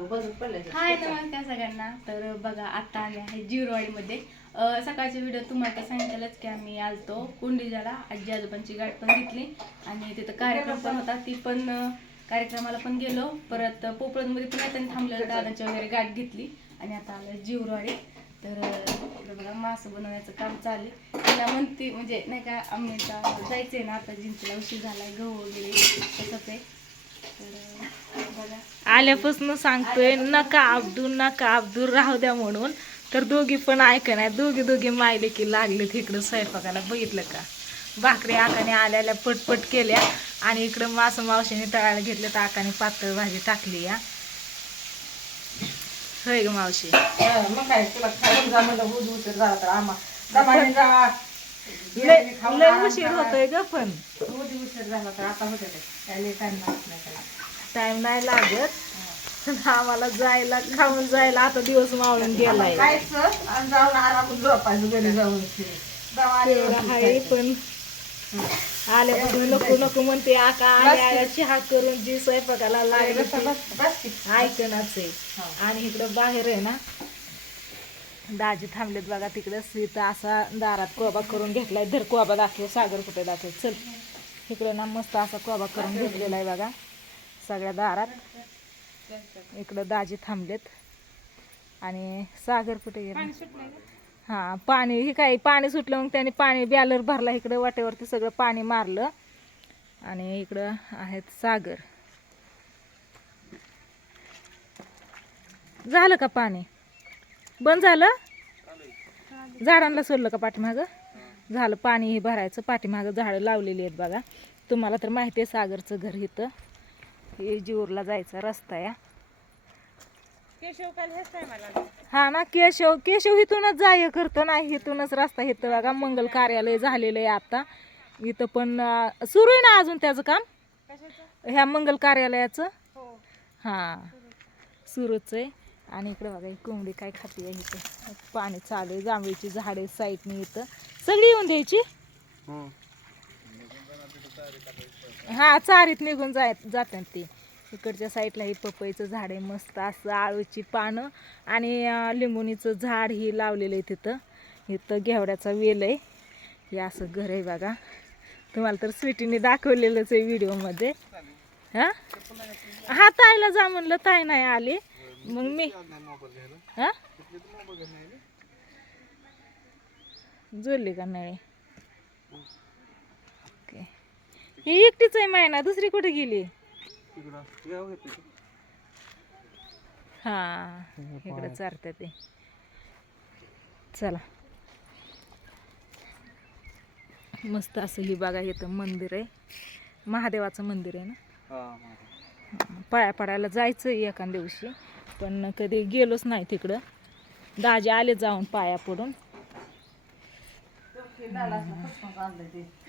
हाय नमस्कार सगळ्यांना. तर बघा आता आम्ही आहे जिरवाडीमध्ये सकाळच्या व्हिडिओ तुम्हाला तर सांगितलंच की आम्ही आलतो कुंडीजाला. आजी आजोबांची गाठ पण घेतली. आणि तिथं कार्यक्रम पण होता. ती पण कार्यक्रमाला पण गेलो. परत पोपळमध्ये पण येताना थांबलेलं. दादाची वगैरे गाठ घेतली. आणि आता आलं जिवरवाडी तर बघा मासं बनवण्याचं काम चालू तिला म्हणते म्हणजे नाही का आम्ही जायचंय ना आता जिंकला उशीर झालाय गहू वगैरे तसंच आहे तर आल्यापासून सांगतोय नका अब्दूल नका अब्दूल राहू द्या म्हणून. तर दोघी पण ऐक नाही दोघी दोघी मायले की लागले तिकडं स्वयंपाकाला. बघितलं का? भाकरी आकाने आल्याला पटपट केल्या आणि इकडं मासं मावशीने तळायला घेतलं तर आकाने पातळ भाजी टाकली या होय ग मावशी. मग काय तुला खाऊन जा म्हणलं उद उशीर झाला तर आम्हा. दमाने जा. लय लय उशीर होतोय ग पण. उशीर झाला तर आता होते टाइम नाही टाइम नाही लागत. आम्हाला जायला खाऊन जायला आता दिवस मावळून गेलाय. खायचं आणि जाऊन आराम झोपायचं घरी जाऊन दवा तेवढं आहे पण आल्यापासून नको नको म्हणते. आका आल्या आल्या चहा करून जी स्वयंपाकाला लागली. ऐकणाच आहे. आणि इकडं बाहेर आहे ना दाजी थांबलेत बघा तिकडं सीत असा दारात कोबा करून घेतलाय. धर कोबा दाखव सागर कुठे दाखव. चल. इकडं ना मस्त असा कोबा करून घेतलेला आहे बघा. सगळ्या दारात. इकडं दाजी थांबलेत. आणि सागर कुठे गेला? हा पाणी हे काय पाणी सुटलं मग त्याने पाणी बॅलर भरला. इकडं वाटेवरती सगळं पाणी मारलं. आणि इकडं आहेत सागर. झालं का पाणी? बंद झालं? झाडांना सोडलं का पाठीमागं? झालं पाणी हे भरायचं. पाठीमागं झाडं लावलेली आहेत बघा. तुम्हाला तर माहिती आहे सागरचं घर इथं. हे जीवरला जायचा रस्ता या हा ना केशव केशव इथूनच जाय करतो ना इथूनच रस्ता इथं बघा मंगल कार्यालय झालेलं आहे आता. इथं पण सुरू आहे ना अजून त्याचं काम? ह्या मंगल कार्यालयाचं? हा. सुरूच आहे. आणि इकडे बघा ही कोंबडी काय खाते आहे इथं. पाणी चालू आहे जांभळीची झाडे साईडने इथं. सगळी येऊन द्यायची? हा चारीत निघून जाय जातात ती. इकडच्या साईडला हे पपईचं झाड आहे मस्त असं आळूची पानं आणि अं, लिंबुणीचं झाड ही लावलेलं आहे तिथं. इथं घेवड्याचा वेल आहे. हे असं घर आहे बघा. तुम्हाला तर स्वीटीने दाखवलेलंच आहे व्हिडिओमध्ये. हां? हा ताईला जा म्हणलं ताई नाही आली. मग मी हा? जुळली का नाही? ही एकटीच आहे मायना दुसरी कुठे गेली? हा इकडे चारते ते. चला. मस्त असं ही बघा इथं मंदिर आहे. महादेवाचं मंदिर आहे ना? पाया पडायला जायचं एका दिवशी पण कधी गेलोच नाही तिकडं. दाजी आले जाऊन पाया पडून.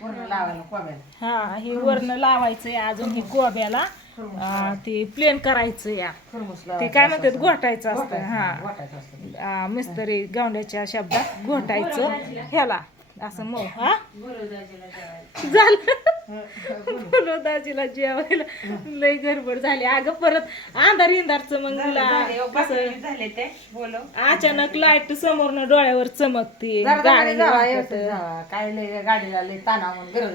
वरून लावायला कोंब्याला. हा ही वरण लावायचंय अजून ही गोब्याला अं, ते प्लेन करायचं या. खरमूस ते. काय म्हणतात? घोटायचं असतं हा. वाटायचं असतं. अं, मिस्त्री गावड्याच्या शब्दात घोटायचं ह्याला. असं मग हा? झालं. दाजीला जेवायला. लय गडबड झाली. अगं परत अंधार इंधारचं मग झाले, ते. बोलो अचानक लाइट समोरनं डोळ्यावर चमकते. काय लय गाडीला लय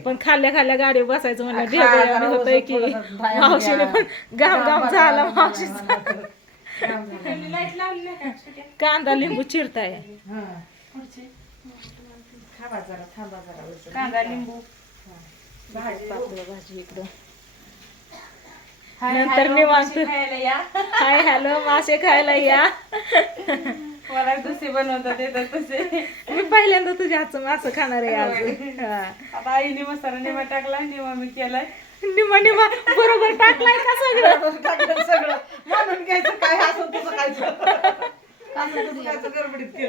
पण खाल्ल्या खाल्ल्या गाडी बसायचं म्हणलं जरा होतंय की मावशीने. पण गाम गाम झाला मावशीचा. कांदा लिंबू चिरताय? हा. थांबा जरा थांबा जरा. कांदा लिंबू. पातळ भाजी. इकडं. नंतर निवांत. माशी खायला या. हाय हॅलो मासे खायला या. मला दुसरे बनवतात येतात तसे. मी पहिल्यांदा तुझ्या हातचं मासं खाणार आहे आज. आता आईने मसाला निमा टाकला निमा मी केलाय. निमा निमा बरोबर टाकलाय का सगळं? टाकलं सगळं. म्हणून घ्यायचं काय असं तसं खायचं.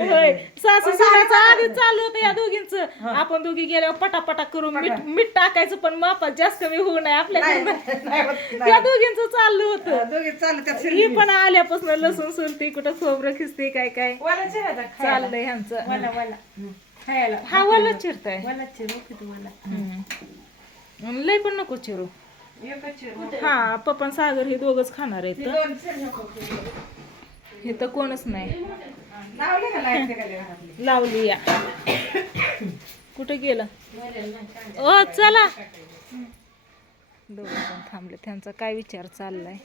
होय. सासू सुनाचं आधीच चालू होतं या दोघींच. आपण दोघी गेल्यावर पटापटा करून मीठ मीठ टाकायचं पण मापात जास्त कमी होऊ नये आपल्याकडे. होत, नाही. त्या दोघींच होतं. चालू त्यात ही पण आल्यापासून लसूण सोलते कुठं खोबरं खिसते काय काय. चाललंय ह्यांचं. हा वल्ल चिरताय. मला चिरू की तुम्हाला हम्म. लय पण नको चिरू. हा पप्पा सागर हे दोघच खाणार आहेत. हे तर कोणच नाही. लावले या. कुठे गेलं? ओ चला. दोघं पण थांबले. त्यांचा काय विचार चाललाय?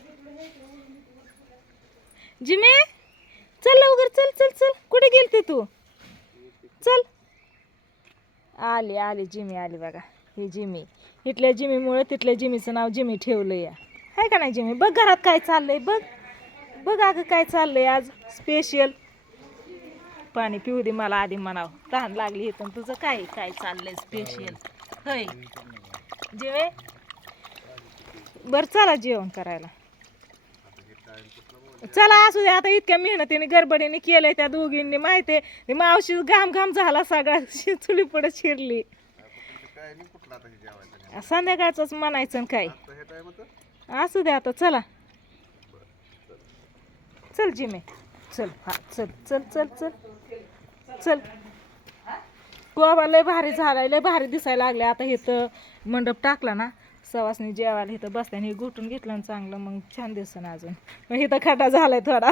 जिमे चल लवकर चल चल चल. कुठे गेलते तू? चल. आली आली जिमी आली बघा. ही जिमी. इथल्या जिमीमुळे तिथल्या जिमीचं नाव जिमी ठेवलं या. आहे का नाही जिमी? बघ घरात काय चाललंय बघ. बघ अगं काय चाललंय आज. स्पेशल पाणी पिऊ दे मला आधी म्हणावं. तहान लागली इथून तुझं काय काय चाललंय स्पेशल होय. जेवे? बर चला जेवण करायला. चला असू दे आता इतक्या मेहनतीने गडबडीने केलंय त्या दोघींनी माहिती आहे. मावशी घाम घाम झाला सगळा. चुली पुढे शिरली. संध्याकाळच म्हणायचं काय. असू दे आता चला. चल जिमे. चल हा चल चल चल चल. चल. गोवा लय भारी झालाय लय भारी दिसायला लागले आता इथं मंडप टाकला ना सवासनी जेवायला इथं बसल्याने घुटून घेतलं चांगलं मग छान दिसन अजून. मग इथं खड्डा झालाय थोडा.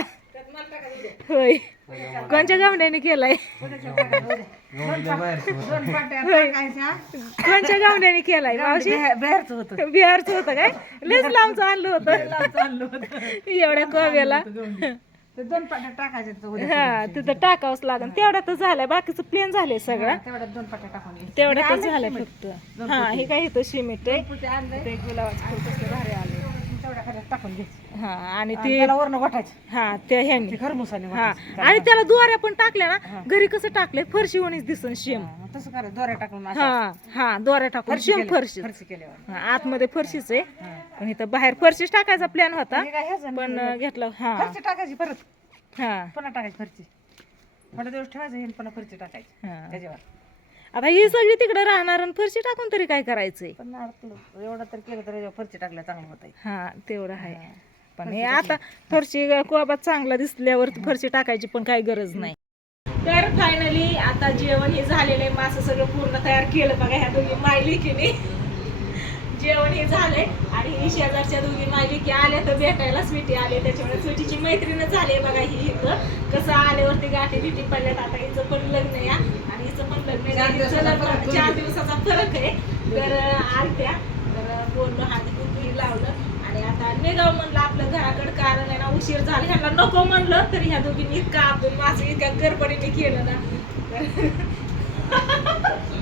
होय कोणच्या गावड्याने केलाय. कोणच्या गावड्याने केलाय मावशी बाहेरचं होतं. बिहारचं होतं काय लयच लांबचं आणलं होतं. एवढ्या कोव्याला दोन पाट्या उद्या. हा तिथं टाकावंच लागेल तेवढ्या तर झालंय बाकीचं प्लेन झालंय सगळं तेवढ्यात दोन पाट्या टाकून. तेवढ्या तर झालंय फक्त हा हे काय इथं सिमेंट आहे गुलाबाचं फुल भारी आले टाकून हा आणि ते त्याला वरनं वाटायचं. हा त्या ह्यांनी. ते खरमुसाने हा वाटायचं. आणि त्याला दोऱ्या पण टाकल्या ना घरी कसं टाकलंय? फरशी होणीच दिसन शेम. हा, मग तसं करा दोऱ्या टाकून असं. हा हा दोऱ्या टाकून फरशी शेम केल्या- फरशी. फरशी केल्यावर हा, आतमध्ये फरशीच आहे. पण इथं बाहेर फरशीच टाकायचा प्लॅन होता. हे काय ह्याचं पण अं, घेतलं हा. फरची टाकायची परत. हा. पुन्हा टाकायची फरची थोडा दिवस ठेवायचं हे पुन्हा फरची टाकायची. हा. त्याच्यावर. आता ही सगळी तिकडे राहणार आणि फरशी टाकून तरी काय करायचंय? पण अडकलं. एवढं तर केलं तर फरची टाकल्या चांगलं होत हा तेवढं आहे. पण हे आता फरशी कोबात चांगला दिसल्यावर फरशी टाकायची पण काही गरज नाही. तर फायनली आता जेवण हे झालेलं आहे. मासं सगळं पूर्ण तयार केलं बघा ह्या दोघी मायली की नाही. जेवण हे झालंय. आणि ही शेजारच्या दोघी मायली की आल्या तर भेटायला स्वीटी आले. त्याच्यामुळे स्वीटीची मैत्रीणच झाली बघा ही इथं. कसं आल्यावरती गाठी बिठी पडल्यात. आता हिचं पण लग्न आहे हिचं पण लग्न आहे. फरक चार दिवसाचा फरक आहे. तर आलत्या तर बोललो हाती कुठेही लावलं. आणि आता निघाव म्हणलं आपलं घराकडे कारण आहे ना उशीर झाला. ह्यांना नको म्हणलं तरी ह्या दोघींनी इतका अब्दुल माझं इतक्या गडबडीने केलं ना.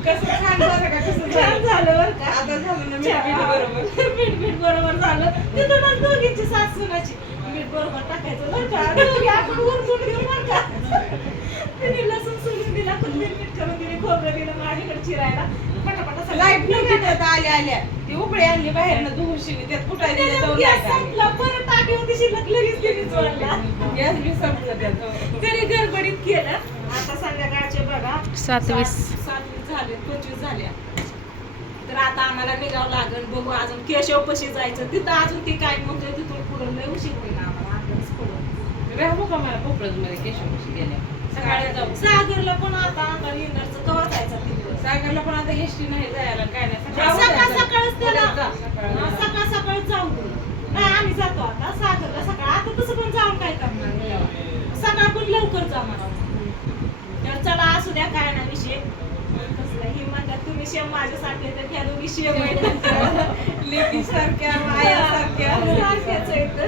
कसं छान झालं का? कसं छान झालं? बरं का. आता झालं ना मीठ बीठ बरोबर. मीठ मीठ बरोबर झालं. तिथूनच दोघींची सास सुनाची मीठ बरोबर टाकायचं बरं का. दोघी आपण लाइट नव्हती त्यात आल्या आल्या. ती उकळी आणली बाहेरनं दुहूरशीने त्यात कुठाय दिलं त्याच्यात जाऊन गॅस लाइट आली. संपला परत टाकी होती शिल्लक लगेच तिने जोडला. गॅस बी संपलं त्यात. तरी गडबडीत केलं. आता संध्याकाळचे बघा. सातवीस. सात- सातवीस झाले पंचवीस झाल्या. तर आता आम्हाला निघावं लागेल बघू अजून केशव पशी जायचं. तिथं अजून ती काय म्हणतोय तिथून पुढं लय उशीर होईल आम्हाला आपल्यालाच पुढं राहू का मला पोपळच मध्ये केशव गेल्या? सकाळी जाऊ. सागरला पण आता जायचं पण आता एसटी नाही जायला काय नाही. सकाळ सकाळच त्याला. सकाळी. हा, सकाळ सकाळी जाऊ. नाही आम्ही जातो आता. सागरला सकाळ. आता तसं पण जाऊन काय करणार? सकाळ पण लवकर जा मला तर चला असू द्या काय ना विषय. ही म्हणतात तुम्ही शेम माझ्यासारखे तर त्या दोघी शेम आहेत. लेकी सारख्या माया सारख्या सारख्याच आहेत.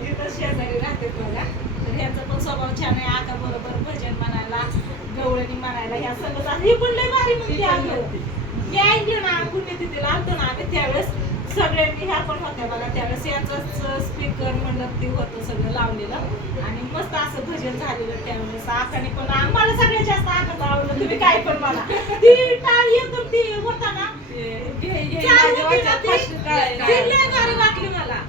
तिथं शेजारी राहते बघा. तर ह्यांचा पण स्वभाव छान आहे. आका बरोबर भजन म्हणायला. गवळणी म्हणायला ह्या सगळं ही पण लय भारी म्हणते आम्ही मी ऐकलं ना पुण्यतिथीला आलतो ना आम्ही त्यावेळेस सगळ्यांनी ह्या पण होत्या बघा त्यावेळेस यांचंच स्पीकर म्हणलं ते होतं सगळं लावलेलं. आणि मस्त असं भजन झालेलं त्यावेळेस. आकाने पण आम्हाला सगळ्यात जास्त आकाच आवडलं. तुम्ही काय पण मला ती टाळ एकदम ती होता ना. भारी वाटली मला.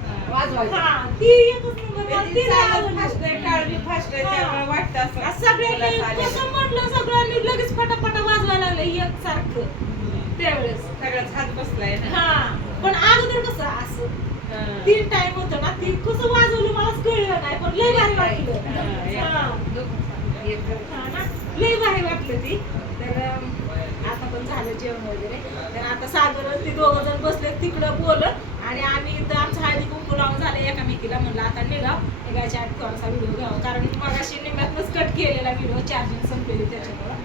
ती एकच नंबर मला ती लय आवडली. फास्ट आहे टाळ बी फास्ट आहे त्यामुळे वाटतं असं आज सगळ्यांनी कसं म्हटलं सगळ्यांनी लगेच पटापटा एक सारखं. त्यावेळेस सगळ्याच हात बसलाय ना. हा. पण अगोदर कसं असं. तीन टाइम होतं ना ती कसं वाजवलं मलाच कळलं नाही पण लय भारी वाटलं. लय भारी वाटलं ती. तर आता पण झालं जेवण वगैरे. तर आता सागर ते दोघं जण बसले तिकडं बोलत आणि आम्ही इथं आमचं हळदी कुंकू लावून झालं एकामेकीला. म्हणलं आता निघा निघायच्या आधी थोडासा व्हिडिओ घ्यावा. कारण मग अशी निम्यातनंच कट केलेला व्हिडिओ चार्जिंग संपलेली त्याच्यामुळे.